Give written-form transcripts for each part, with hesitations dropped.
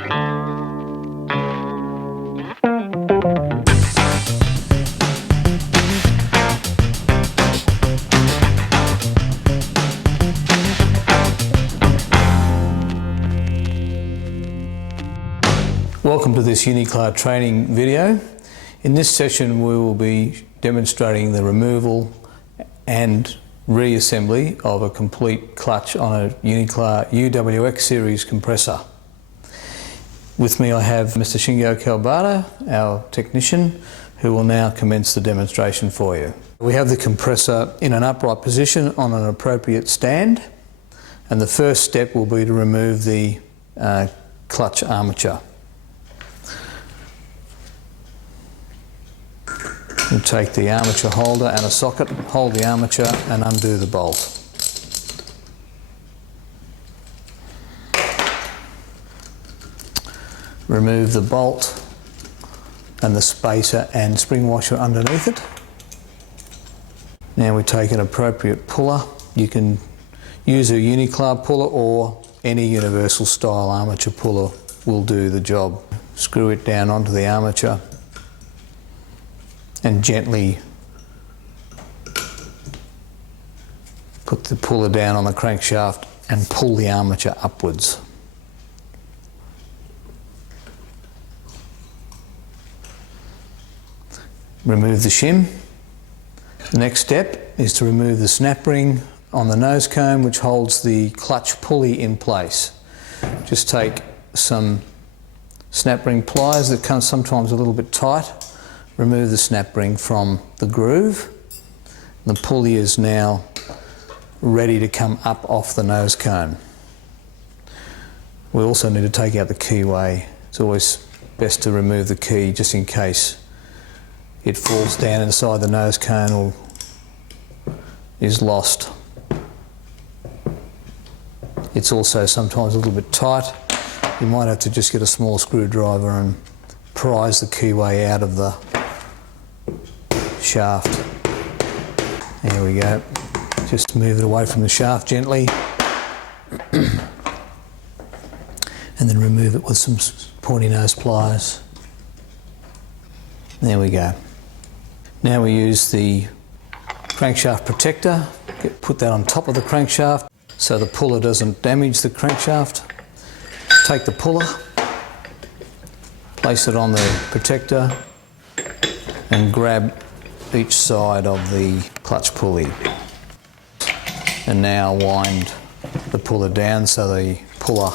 Welcome to this Unicla training video. In this session we will be demonstrating the removal and reassembly of a complete clutch on a Unicla UWX series compressor. With me I have Mr. Shingo Kawabata, our technician, who will now commence the demonstration for you. We have the compressor in an upright position on an appropriate stand, and the first step will be to remove the clutch armature. You take the armature holder and a socket, hold the armature and undo the bolt. Remove the bolt and the spacer and spring washer underneath it. Now we take an appropriate puller. You can use a Unicla puller or any universal style armature puller will do the job. Screw it down onto the armature and gently put the puller down on the crankshaft and pull the armature upwards. Remove the shim. The next step is to remove the snap ring on the nose cone which holds the clutch pulley in place. Just take some snap ring pliers that come sometimes a little bit tight. Remove the snap ring from the groove. The pulley is now ready to come up off the nose cone. We also need to take out the keyway. It's always best to remove the key just in case it falls down inside the nose cone or is lost. It's also sometimes a little bit tight. You might have to just get a small screwdriver and prise the keyway out of the shaft. There we go. Just move it away from the shaft gently and then remove it with some pointy nose pliers. There we go. Now we use the crankshaft protector. Put that on top of the crankshaft so the puller doesn't damage the crankshaft. Take the puller, place it on the protector and grab each side of the clutch pulley. And now wind the puller down so the puller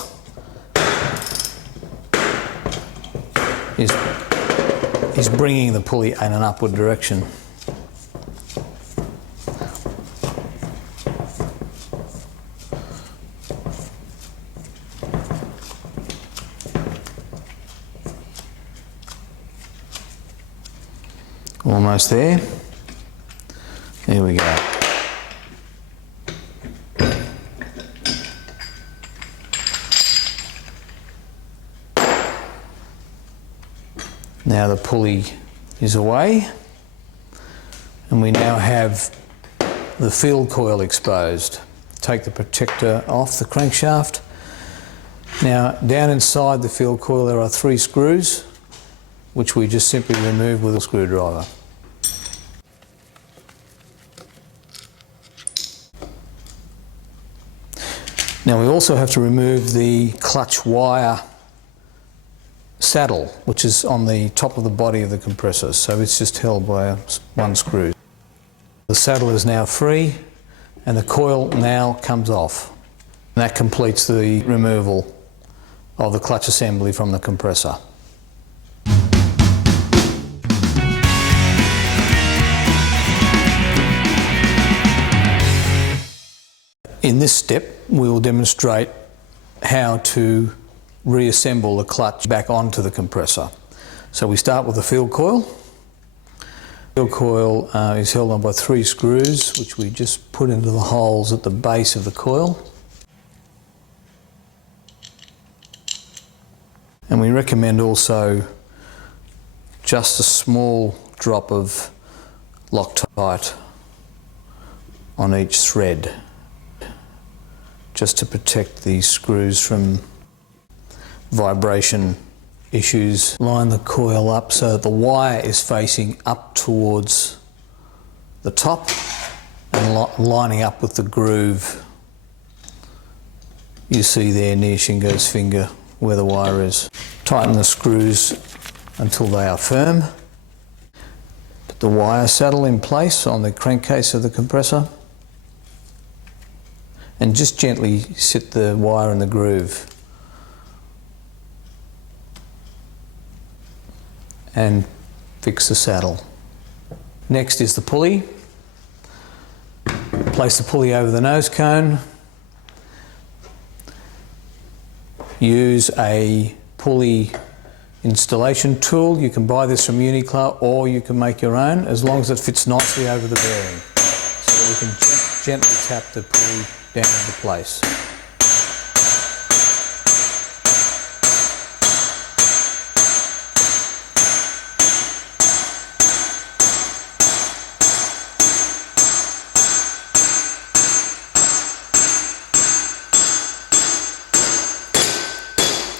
is bringing the pulley in an upward direction. Almost there. There we go. Now the pulley is away and we now have the field coil exposed. Take the protector off the crankshaft. Now down inside the field coil there are 3 screws which we just simply remove with a screwdriver. Now we also have to remove the clutch wire saddle which is on the top of the body of the compressor, so it's just held by one screw. The saddle is now free and the coil now comes off. And that completes the removal of the clutch assembly from the compressor. In this step we will demonstrate how to reassemble the clutch back onto the compressor. So we start with the field coil. The field coil is held on by 3 screws which we just put into the holes at the base of the coil. And we recommend also just a small drop of Loctite on each thread, just to protect these screws from vibration issues. Line the coil up so that the wire is facing up towards the top and lining up with the groove you see there near Shingo's finger where the wire is. Tighten the screws until they are firm. Put the wire saddle in place on the crankcase of the compressor and just gently sit the wire in the groove. And fix the saddle. Next is the pulley. Place the pulley over the nose cone. Use a pulley installation tool. You can buy this from Unicla or you can make your own, as long as it fits nicely over the bearing. So that we can gently tap the pulley down into place.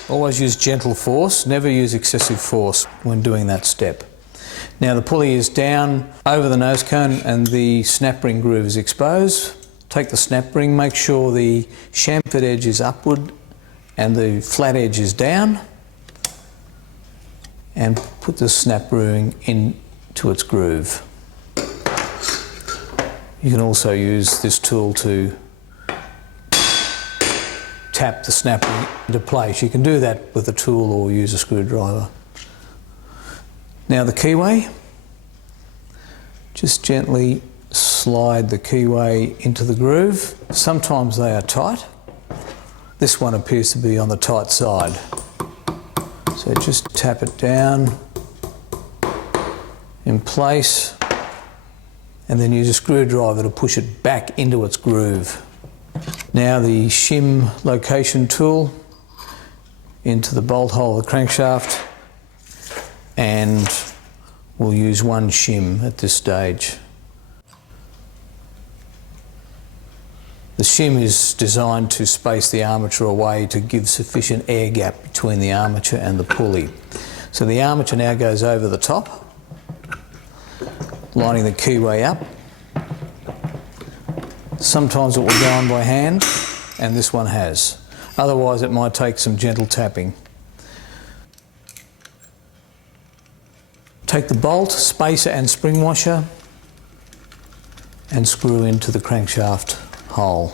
Always use gentle force, never use excessive force when doing that step. Now the pulley is down over the nose cone and the snap ring groove is exposed. Take the snap ring, make sure the chamfered edge is upward and the flat edge is down, and put the snap ring into its groove. You can also use this tool to tap the snap ring into place. You can do that with a tool or use a screwdriver. Now the keyway, just gently slide the keyway into the groove. Sometimes they are tight. This one appears to be on the tight side. So just tap it down in place and then use a screwdriver to push it back into its groove. Now the shim location tool into the bolt hole of the crankshaft, and we'll use one shim at this stage. The shim is designed to space the armature away to give sufficient air gap between the armature and the pulley. So the armature now goes over the top, lining the keyway up. Sometimes it will go on by hand, and this one has. Otherwise it might take some gentle tapping. Take the bolt, spacer and spring washer and screw into the crankshaft hole.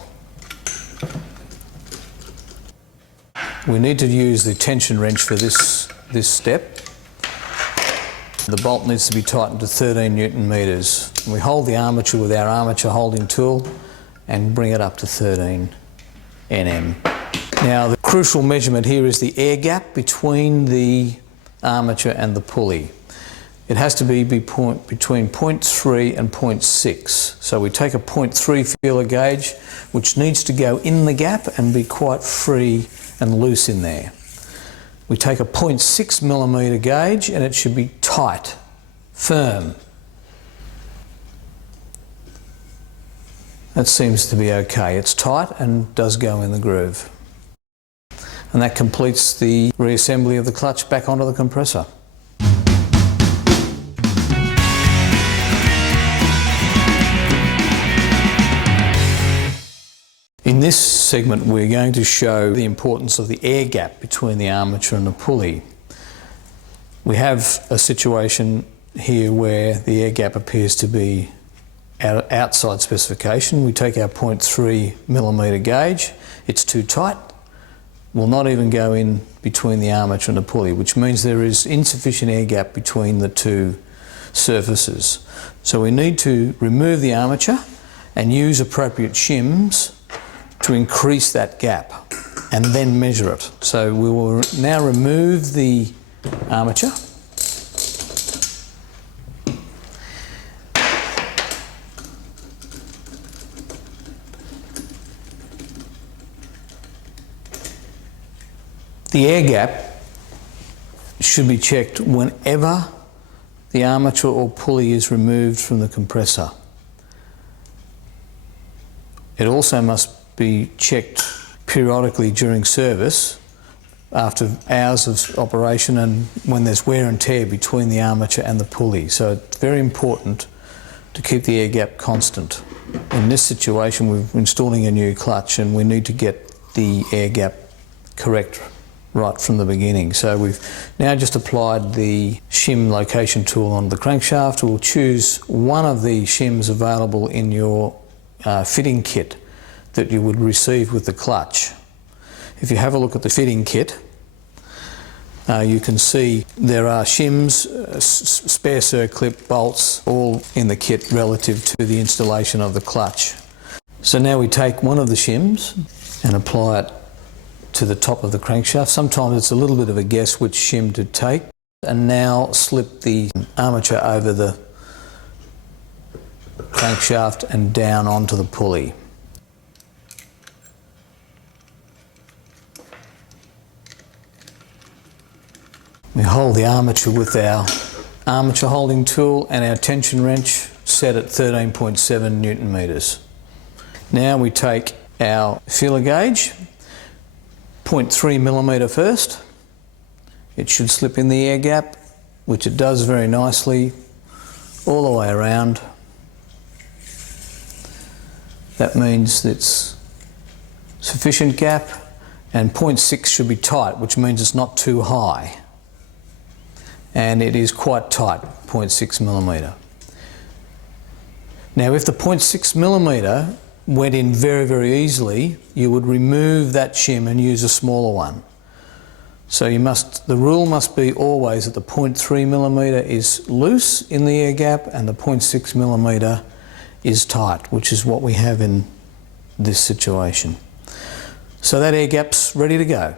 We need to use the tension wrench for this step. The bolt needs to be tightened to 13 Newton meters. We hold the armature with our armature holding tool and bring it up to 13 Nm. Now the crucial measurement here is the air gap between the armature and the pulley. It has to be between 0.3 and 0.6. So we take a 0.3 feeler gauge, which needs to go in the gap and be quite free and loose in there. We take a 0.6 millimeter gauge and it should be tight, firm. That seems to be okay. It's tight and does go in the groove. And that completes the reassembly of the clutch back onto the compressor. In this segment we're going to show the importance of the air gap between the armature and the pulley. We have a situation here where the air gap appears to be outside specification. We take our 0.3 millimeter gauge, it's too tight, will not even go in between the armature and the pulley, which means there is insufficient air gap between the two surfaces. So we need to remove the armature and use appropriate shims to increase that gap and then measure it. So we will now remove the armature. The air gap should be checked whenever the armature or pulley is removed from the compressor. It also must be checked periodically during service after hours of operation and when there's wear and tear between the armature and the pulley. So it's very important to keep the air gap constant. In this situation, we're installing a new clutch and we need to get the air gap correct right from the beginning. So we've now just applied the shim location tool on the crankshaft. We'll choose one of the shims available in your fitting kit that you would receive with the clutch. If you have a look at the fitting kit, you can see there are shims, spare circlip, bolts, all in the kit relative to the installation of the clutch. So now we take one of the shims and apply it to the top of the crankshaft. Sometimes it's a little bit of a guess which shim to take. And now slip the armature over the crankshaft and down onto the pulley. We hold the armature with our armature holding tool and our tension wrench set at 13.7 Newton meters. Now we take our feeler gauge, 0.3 millimeter first. It should slip in the air gap, which it does very nicely, all the way around. That means it's sufficient gap, and 0.6 should be tight, which means it's not too high. And it is quite tight, 0.6 millimeter. Now if the 0.6 millimeter went in very, very easily, you would remove that shim and use a smaller one. So the rule must be always that the 0.3 millimeter is loose in the air gap and the 0.6 millimeter is tight, which is what we have in this situation. So that air gap's ready to go.